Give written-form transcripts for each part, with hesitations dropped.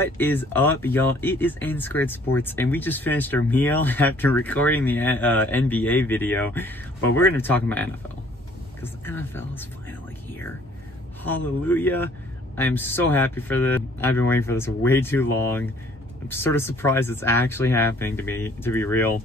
What is up, y'all? It is N Squared Sports, and we just finished our meal after recording the NBA video, but we're going to be talking about NFL, because the NFL is finally here. Hallelujah. I am so happy for this. I've been waiting for this way too long. I'm sort of surprised it's actually happening to be real.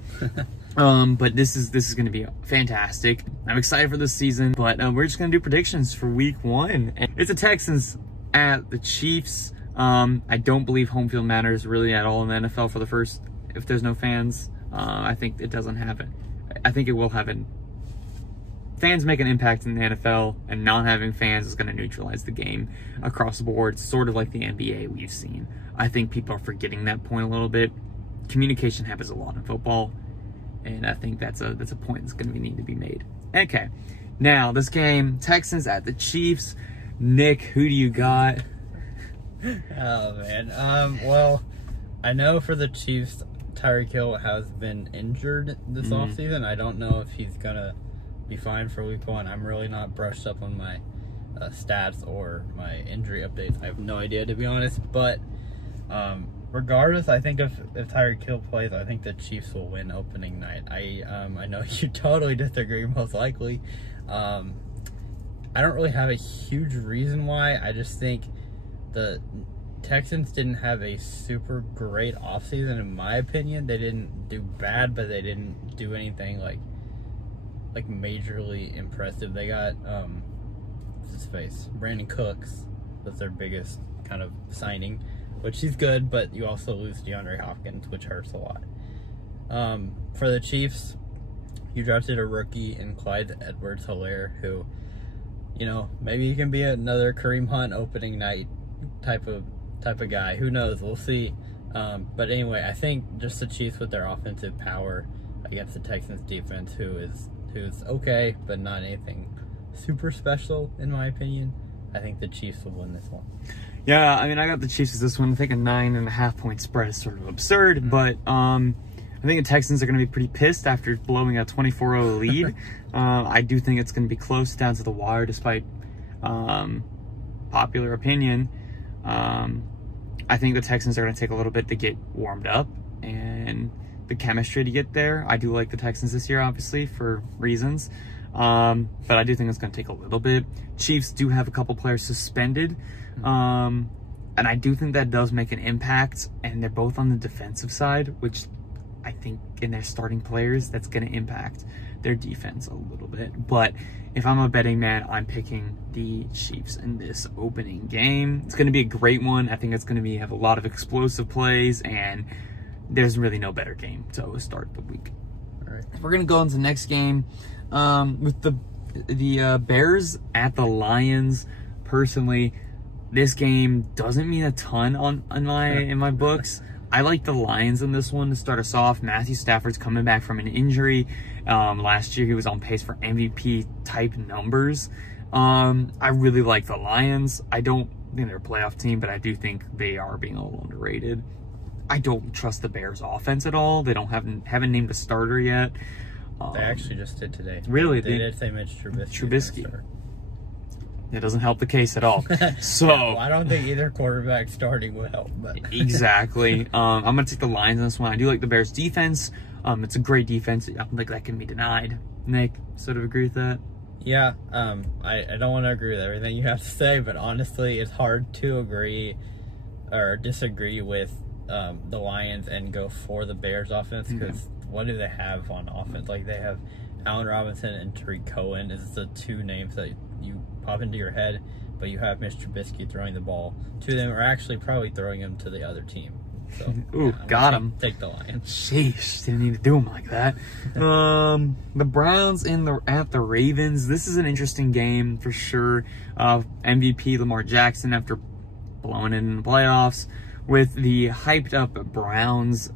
But this is going to be fantastic. I'm excited for this season, but we're just going to do predictions for week 1. It's the Texans at the Chiefs. I don't believe home field matters really at all in the NFL for the first, if there's no fans. I think it doesn't have it. I think it will have it. Fans make an impact in the NFL, and not having fans is going to neutralize the game across the board, sort of like the NBA we've seen. I think people are forgetting that point a little bit. Communication happens a lot in football, and I think that's a point that's going to need to be made. Okay, now this game, Texans at the Chiefs. Nick, who do you got? Oh man, well, I know for the Chiefs, Tyreek Hill has been injured this offseason. I don't know if he's gonna be fine for week 1. I'm really not brushed up on my stats or my injury updates. I have no idea, to be honest, but regardless, I think if Tyreek Hill plays, I think the Chiefs will win opening night. I know you totally disagree, most likely. I don't really have a huge reason why. I just think the Texans didn't have a super great offseason, in my opinion. They didn't do bad, but they didn't do anything like majorly impressive. They got what's his face? Brandon Cooks was their biggest kind of signing, which he's good, but you also lose DeAndre Hopkins, which hurts a lot. For the Chiefs, you drafted a rookie in Clyde Edwards-Helaire, who, you know, maybe he can be another Kareem Hunt opening night type of guy. Who knows? We'll see. But anyway, I think just the Chiefs with their offensive power against the Texans defense, who's okay, but not anything super special in my opinion. I think the Chiefs will win this one. Yeah, I mean, I got the Chiefs as this one. I think a 9.5 point spread is sort of absurd, but I think the Texans are going to be pretty pissed after blowing a 24-0 lead. I do think it's going to be close down to the wire, despite popular opinion. I think the Texans are going to take a little bit to get warmed up and the chemistry to get there. I do like the Texans this year, obviously, for reasons. But I do think it's going to take a little bit. Chiefs do have a couple players suspended. And I do think that does make an impact. And they're both on the defensive side, which I think in their starting players, that's going to impact their defense a little bit. But if I'm a betting man, I'm picking the Chiefs in this opening game. It's going to be a great one. I think it's going to have a lot of explosive plays, and there's really no better game to start the week. All right, we're going to go into the next game with the Bears at the Lions. Personally, this game doesn't mean a ton in my books. I like the Lions in this one to start us off. Matthew Stafford's coming back from an injury. Last year, he was on pace for MVP-type numbers. I really like the Lions. I don't think they're a playoff team, but I do think they are being a little underrated. I don't trust the Bears' offense at all. They haven't named a starter yet. They actually just did today. Really? They did say Mitch Trubisky. It doesn't help the case at all. So well, I don't think either quarterback starting will help. But exactly. I'm going to take the Lions on this one. I do like the Bears' defense. It's a great defense. I don't think that can be denied. Nick, sort of agree with that? Yeah. I don't want to agree with everything you have to say, but honestly, it's hard to agree or disagree with the Lions and go for the Bears' offense, because what do they have on offense? Like, they have Allen Robinson and Tariq Cohen is the two names that you pop into your head, but you have Mitch Trubisky throwing the ball to them, or actually probably throwing them to the other team. So, ooh, yeah, got him. Take the Lions. Sheesh, didn't need to do him like that. The Browns at the Ravens. This is an interesting game for sure. MVP Lamar Jackson after blowing it in the playoffs with the hyped up Browns.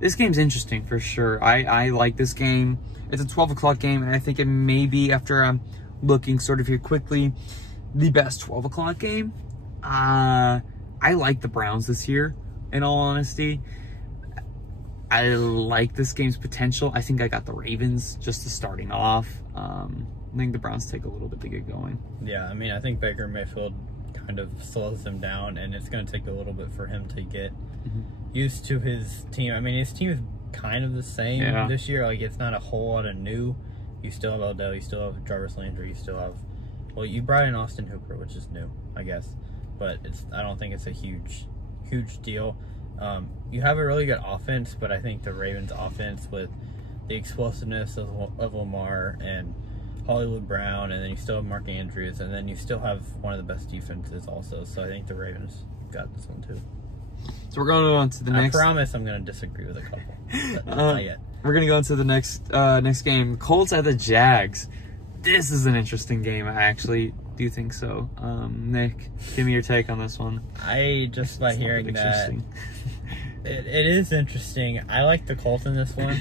This game's interesting for sure. I like this game. It's a 12 o'clock game, and I think it may be, after I'm looking sort of here quickly, the best 12 o'clock game. I like the Browns this year, in all honesty. I like this game's potential. I think I got the Ravens just to starting off. I think the Browns take a little bit to get going. Yeah, I mean, I think Baker Mayfield kind of slows him down, and it's going to take a little bit for him to get used to his team. I mean, his team is kind of the same this year. Like, it's not a whole lot of new. You still have Odell, you still have Jarvis Landry, you still have, well, you brought in Austin Hooper, which is new, I guess, but I don't think it's a huge deal. You have a really good offense, but I think the Ravens offense with the explosiveness of Lamar and Hollywood Brown, and then you still have Mark Andrews, and then you still have one of the best defenses also. So I think the Ravens got this one too. So we're going on to the next. I promise I'm going to disagree with a couple, but not yet. We're going to go into the next game. Colts at the Jags. This is an interesting game. I actually do think so. Nick, give me your take on this one. I just by hearing that, it is interesting. I like the Colts in this one.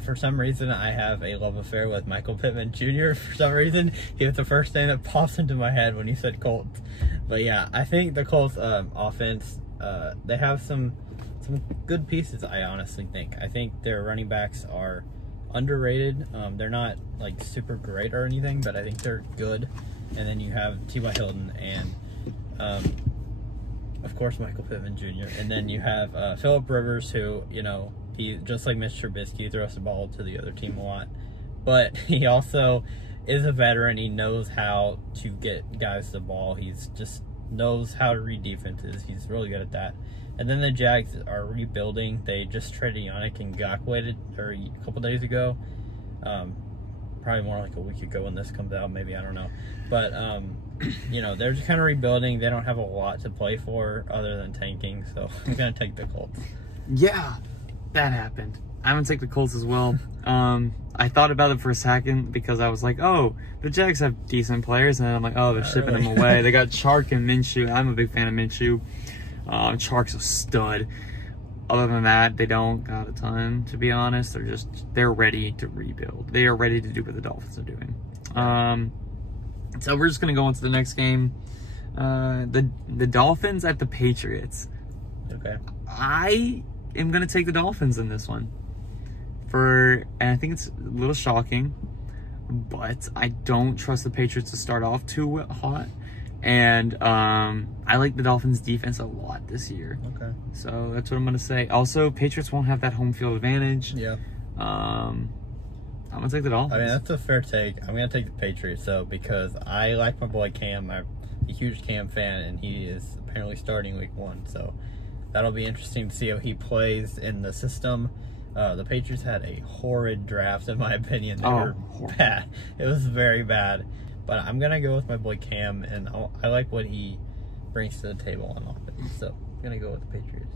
For some reason, I have a love affair with Michael Pittman Jr. For some reason, he was the first thing that pops into my head when you said Colts. But yeah, I think the Colts offense, they have some good pieces, I honestly think. I think their running backs are underrated. They're not like super great or anything, but I think they're good. And then you have T.Y. Hilton and of course Michael Pittman Jr. And then you have Phillip Rivers, who, you know, he just like Mr. Trubisky, throws the ball to the other team a lot, but he also is a veteran. He knows how to get guys the ball. He's just knows how to read defenses. He's really good at that. And then the Jags are rebuilding. They just traded Yannick Ngakoue a couple days ago. Probably more like a week ago when this comes out. Maybe, I don't know. But, you know, they're just kind of rebuilding. They don't have a lot to play for other than tanking. So I'm going to take the Colts. Yeah, that happened. I'm going to take the Colts as well. I thought about it for a second because I was like, oh, the Jags have decent players. And I'm like, oh, they're shipping them away. They got Chark and Minshew. I'm a big fan of Minshew. Chark's a stud. Other than that, they don't got a ton, to be honest. They're ready to rebuild. They are ready to do what the Dolphins are doing. So we're just going to go into the next game. The Dolphins at the Patriots. Okay. I am going to take the Dolphins in this one. And I think it's a little shocking, but I don't trust the Patriots to start off too hot. And I like the Dolphins' defense a lot this year. Okay. So that's what I'm going to say. Also, Patriots won't have that home field advantage. Yeah. I'm going to take the Dolphins. I mean, that's a fair take. I'm going to take the Patriots, though, because I like my boy Cam. I'm a huge Cam fan, and he is apparently starting week 1. So that'll be interesting to see how he plays in the system. The Patriots had a horrid draft, in my opinion. They were bad. It was very bad. But I'm going to go with my boy Cam, and I like what he brings to the table on offense. So I'm going to go with the Patriots.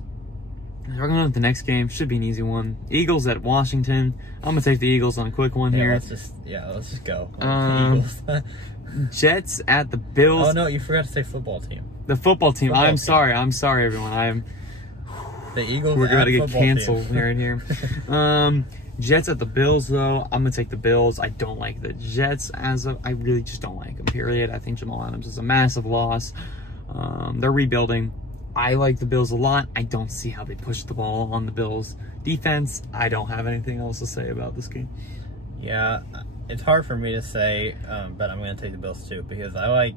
We're going on to the next game. Should be an easy one. Eagles at Washington. I'm going to take the Eagles on a quick one here. Let's just go. Eagles. Jets at the Bills. Oh, no, you forgot to say football team. The football team. I'm sorry, everyone. The Eagles. We're going to get canceled here and here. Jets at the Bills, though. I'm going to take the Bills. I don't like the Jets I really just don't like them, period. I think Jamal Adams is a massive loss. They're rebuilding. I like the Bills a lot. I don't see how they push the ball on the Bills defense. I don't have anything else to say about this game. Yeah, it's hard for me to say, but I'm going to take the Bills too, because I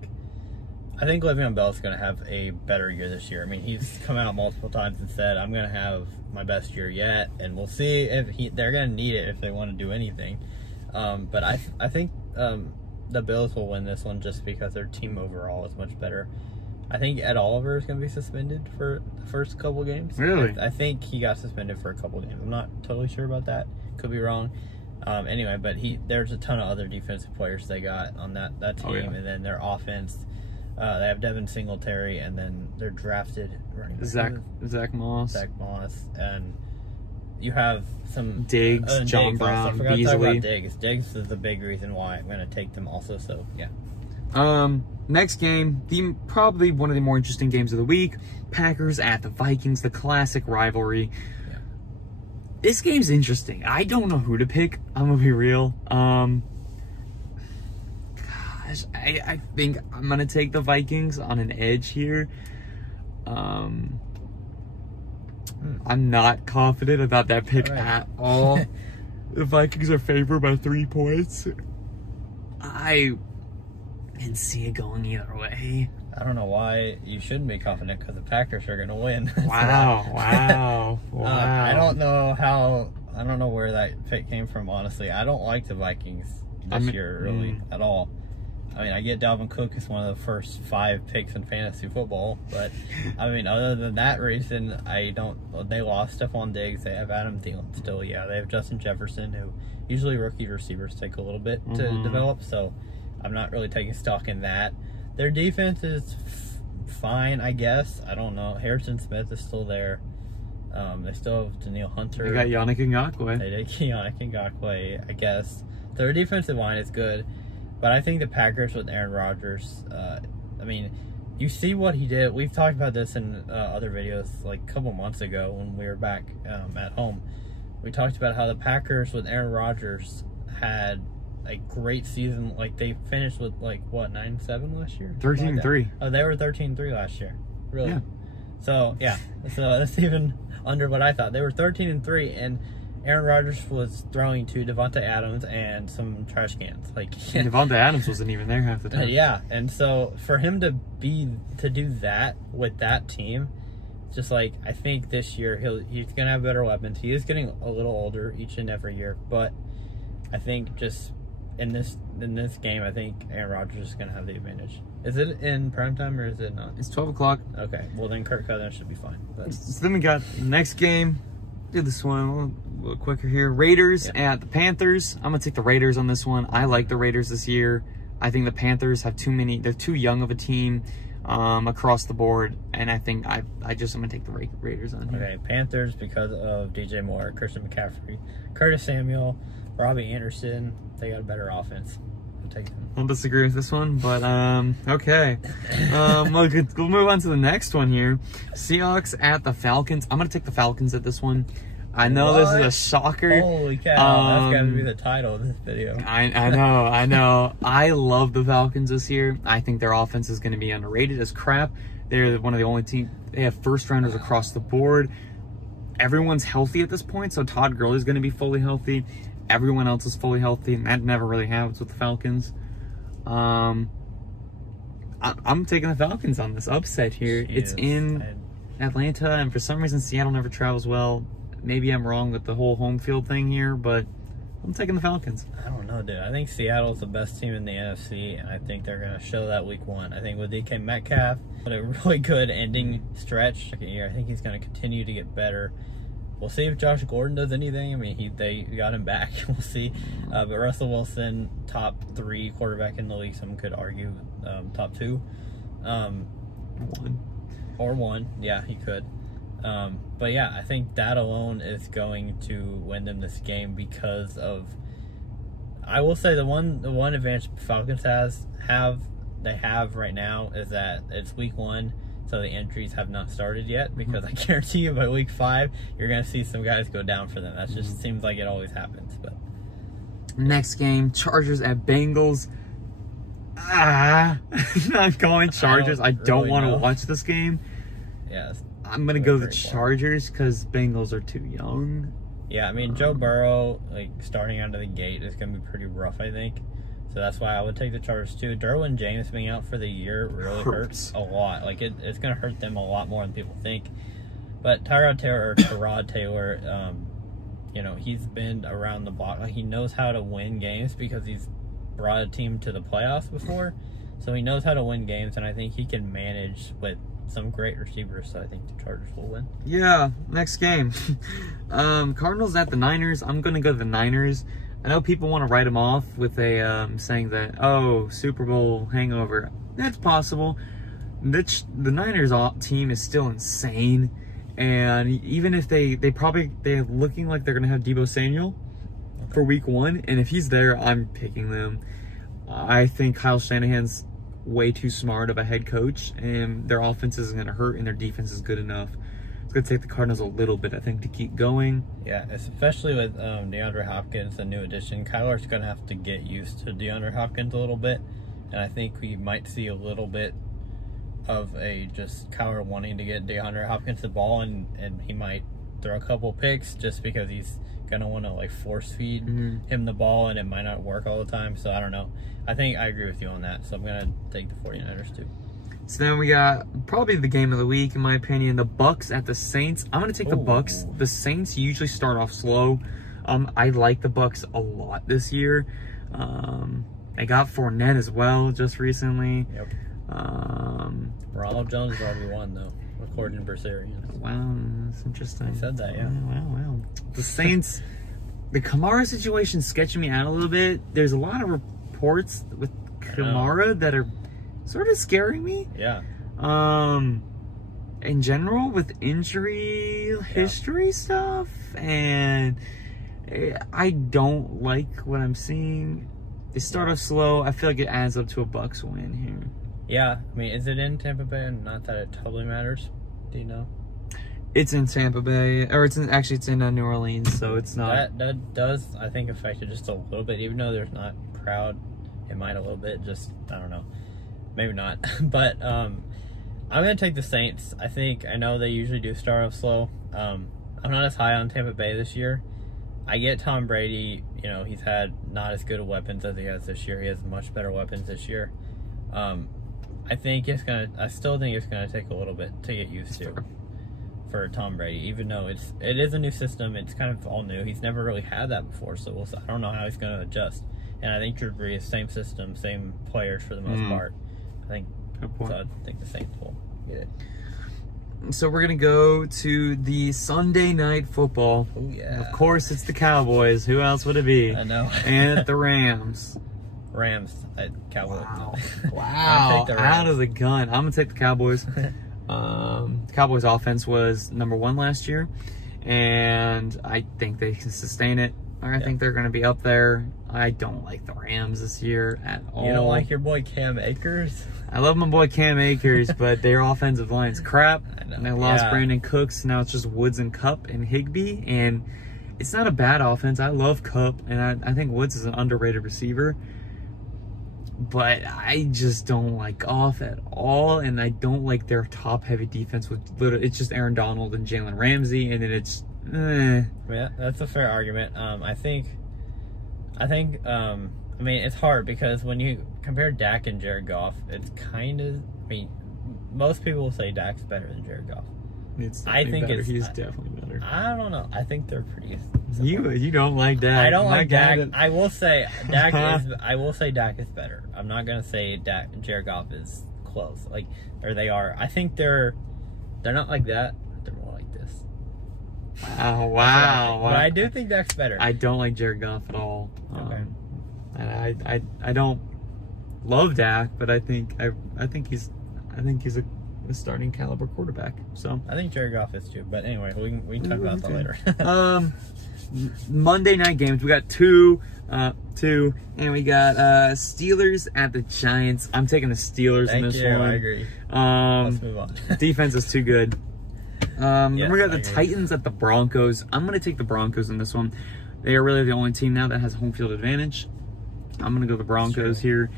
think Le'Veon Bell's going to have a better year this year. I mean, he's come out multiple times and said, I'm going to have my best year yet, and we'll see if they're going to need it if they want to do anything. But I think the Bills will win this one just because their team overall is much better. I think Ed Oliver is going to be suspended for the first couple games. Really? I think he got suspended for a couple games. I'm not totally sure about that. Could be wrong. Anyway, but there's a ton of other defensive players they got on that team, Oh, yeah. And then their offense. They have Devin Singletary, and then they're drafted running back. Zach Moss. Zach Moss, and you have some Diggs, John Diggs Brown, also. I forgot Beasley. to talk about Diggs. Diggs is the big reason why I'm going to take them also. So yeah. Next game, probably one of the more interesting games of the week. Packers at the Vikings, the classic rivalry. Yeah. This game's interesting. I don't know who to pick. I'm gonna be real. I think I'm going to take the Vikings on an edge here. I'm not confident about that pick at all. The Vikings are favored by 3 points. I can see it going either way. I don't know why you shouldn't be confident because the Packers are going to win. Wow. I don't know where that pick came from, honestly. I don't like the Vikings this year, really, at all. I mean, I get Dalvin Cook is one of the first 5 picks in fantasy football, but I mean, other than that reason, they lost Stephon Diggs. They have Adam Thielen still. Yeah, they have Justin Jefferson, who usually rookie receivers take a little bit to develop, so I'm not really taking stock in that. Their defense is fine, I guess. I don't know. Harrison Smith is still there. They still have Daniil Hunter. They got Yannick Ngakoue. They did Yannick Ngakoue, I guess. Their defensive line is good. But I think the Packers with Aaron Rodgers, I mean, you see what he did. We've talked about this in other videos like a couple months ago when we were back at home. We talked about how the Packers with Aaron Rodgers had a great season. Like, they finished with, like, what, 9-7 last year? 13-3. Oh, they were 13-3 last year. Really? Yeah. So, yeah. So, that's even under what I thought. They were 13-3, and Aaron Rodgers was throwing to Devontae Adams and some trash cans. Like, Devontae Adams wasn't even there half the time. Yeah, and so for him to do that with that team, just like, I think this year he's gonna have better weapons. He is getting a little older each and every year, but I think just in this game, I think Aaron Rodgers is gonna have the advantage. Is it in primetime or is it not? It's 12 o'clock. Okay, well then Kirk Cousins should be fine. But So then we got the next game. Do this one a little quicker here. Raiders at the Panthers. I'm gonna take the Raiders on this one. I like the Raiders this year. I think the Panthers have they're too young of a team across the board, and I think I'm gonna take the Raiders on here. Okay, Panthers because of DJ Moore, Christian McCaffrey, Curtis Samuel, Robbie Anderson. They got a better offense. I'll take them. I'll disagree with this one, but okay. We'll move on to the next one here. Seahawks at the Falcons. I'm gonna take the Falcons at this one. I know this is a shocker. Holy cow, that's gotta be the title of this video. I know. I love the Falcons this year. I think their offense is gonna be underrated as crap. They're one of the only teams. They have first rounders across the board. Everyone's healthy at this point, so Todd Gurley's gonna be fully healthy. Everyone else is fully healthy, and that never really happens with the Falcons. I'm taking the Falcons on this upset here. It's in Atlanta, and for some reason Seattle never travels well. Maybe I'm wrong with the whole home field thing here, but I'm taking the Falcons. I don't know, dude. I think Seattle's the best team in the NFC, and I think they're going to show that week 1. I think with DK Metcalf, with a really good ending stretch here, I think he's going to continue to get better. We'll see if Josh Gordon does anything. I mean, they got him back. We'll see. But Russell Wilson, top 3 quarterback in the league. Some could argue top 2. 1. Or 1. Yeah, he could. But yeah, I think that alone is going to win them this game because of, I will say the one advantage Falcons have right now is that it's week 1. So the injuries have not started yet, because I guarantee you by week 5, you're going to see some guys go down for them. That just seems like it always happens. But next game, Chargers at Bengals. I'm going Chargers. I don't want to watch this game. Yeah, I'm going to go the Chargers because Bengals are too young. Yeah, I mean, Joe Burrow, like, starting out of the gate is going to be pretty rough, I think. So that's why I would take the Chargers too. Derwin James being out for the year really hurts a lot. Like, it's going to hurt them a lot more than people think. But Tyrod Taylor, you know, he's been around the block. Like, he knows how to win games because he's brought a team to the playoffs before. So he knows how to win games, and I think he can manage with some great receivers. So I think the Chargers will win. Yeah, next game. Cardinals at the Niners. I'm going to go to the Niners. I know people want to write them off with a saying that, oh, Super Bowl hangover. That's possible. The Niners team is still insane, and even if they're looking like they're gonna have Deebo Samuel for week 1, and if he's there, I'm picking them. I think Kyle Shanahan's way too smart of a head coach, and their offense isn't gonna hurt, and their defense is good enough. It's going to take the Cardinals a little bit, I think, to keep going. Yeah, especially with DeAndre Hopkins, the new addition. Kyler's going to have to get used to DeAndre Hopkins a little bit. And I think we might see a little bit of just Kyler wanting to get DeAndre Hopkins the ball, and he might throw a couple picks just because he's going to want to, like, force feed him the ball, and it might not work all the time. So I don't know. I think I agree with you on that. So I'm going to take the 49ers too. So then we got probably the game of the week, in my opinion, the Bucks at the Saints. I'm going to take the Bucks. The Saints usually start off slow. I like the Bucks a lot this year. They got Fournette as well just recently. Yep. Ronald Jones has already won, though, according to Berserian. Wow, that's interesting. I said that, yeah. Wow. The Saints, the Kamara situation's sketching me out a little bit. There's a lot of reports with Kamara that are sort of scaring me. Yeah. In general, with injury history stuff, and I don't like what I'm seeing. They start off slow. I feel like it adds up to a Bucks win here. Yeah, I mean, is it in Tampa Bay? Not that it totally matters. Do you know? It's in Tampa Bay, or it's in New Orleans, so it's not. That does, I think, affect it just a little bit, even though there's not crowd. It might a little bit. Just, I don't know, maybe not. But I'm gonna take the Saints. I know they usually do start off slow. I'm not as high on Tampa Bay this year. I get Tom Brady. You know, he's had not as good of weapons as he has this year. He has much better weapons this year. I still think it's gonna take a little bit to get used to for Tom Brady, even though it is a new system. It's kind of all new. He's never really had that before, so I don't know how he's gonna adjust. And I think Drew Brees, same system, same players for the most part. I think the Saints will get it. So we're gonna go to the Sunday night football. Oh yeah. Of course, it's the Cowboys. Who else would it be? I know. And the Rams. Cowboys. Wow. Out of the gun. I'm gonna take the Cowboys. Cowboys offense was #1 last year, and I think they can sustain it. I think they're gonna be up there. I don't like the Rams this year at all. You don't like your boy Cam Akers? I love my boy Cam Akers, but their offensive line's crap. I know. And they lost Brandon Cooks. Now it's just Woods and Kupp and Higbee, and it's not a bad offense. I love Kupp, and I think Woods is an underrated receiver. But I just don't like Goff at all, and I don't like their top-heavy defense with it's just Aaron Donald and Jalen Ramsey, and then it's Yeah, that's a fair argument. I mean, it's hard because when you compare Dak and Jared Goff, it's kind of, most people will say Dak's better than Jared Goff. He's definitely better. I don't know. I think they're pretty similar. You don't like Dak. I don't like Dak. I will say Dak is better. I'm not gonna say Jared Goff is close. They are. I think they're not like that. They're more like this. Wow. But I do think Dak's better. I don't like Jared Goff at all. Okay. I don't love Dak, but I think he's a starting caliber quarterback. So I think Jared Goff is too. But anyway, we can talk about that later. Monday night games. We got two, and we got Steelers at the Giants. I'm taking the Steelers in this one. I agree. Let's move on. Defense is too good. Then we got the Titans at the Broncos. I'm going to take the Broncos in this one. They are really the only team now that has home field advantage. I'm going to go the Broncos here.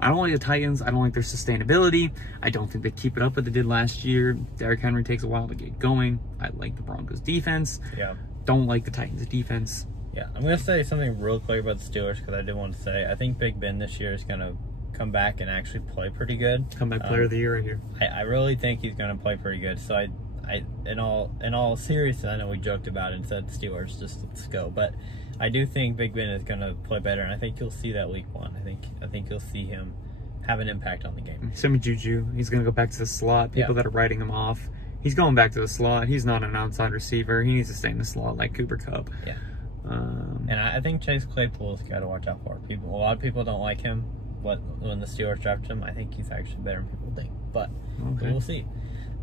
I don't like the Titans. I don't like their sustainability. I don't think they keep it up what they did last year. Derrick Henry takes a while to get going. I like the Broncos defense. Yeah. Don't like the Titans defense. Yeah. I'm going to say something real quick about the Steelers because I did want to say I think Big Ben this year is going to come back and actually play pretty good. Comeback player of the year right here. I really think he's going to play pretty good. So in all seriousness, I know we joked about it and said Steelers, just let's go. But I do think Big Ben is going to play better, and I think you'll see that week 1. I think you'll see him have an impact on the game. Same with Juju. He's going to go back to the slot. People that are writing him off, he's going back to the slot. He's not an outside receiver. He needs to stay in the slot like Cooper Kupp. Yeah. And I think Chase Claypool's got to watch out for. A lot of people don't like him. When the Steelers drafted him, I think he's actually better than people think. But we'll see.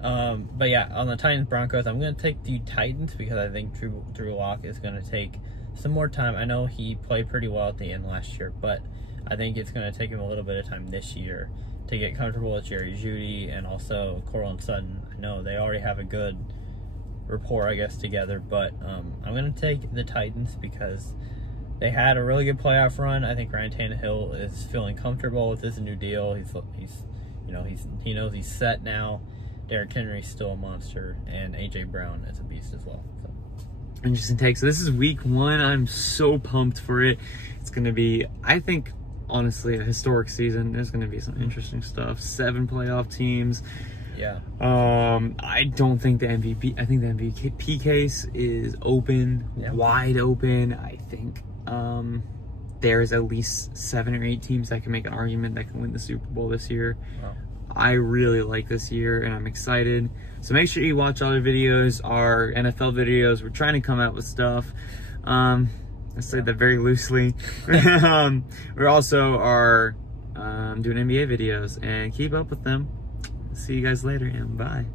But yeah, on the Titans Broncos, I'm going to take the Titans because I think Drew Lock is going to take some more time. I know he played pretty well at the end last year, but I think it's going to take him a little bit of time this year to get comfortable with Jerry Jeudy and also Courtland Sutton. I know they already have a good rapport, I guess, together, but I'm going to take the Titans because they had a really good playoff run. I think Ryan Tannehill is feeling comfortable with this new deal. He knows he's set now. Derrick Henry's still a monster, and A.J. Brown is a beast as well. So. Interesting take. So this is week 1. I'm so pumped for it. It's going to be, I think, honestly a historic season. There's going to be some interesting stuff. 7 playoff teams. Yeah. I don't think the MVP. I think the MVP case is open, wide open. I think there's at least 7 or 8 teams that can make an argument that can win the Super Bowl this year. Wow. I really like this year, and I'm excited. So make sure you watch other videos, our NFL videos. We're trying to come out with stuff. I say that very loosely. We also are doing NBA videos, and keep up with them. See you guys later, and bye.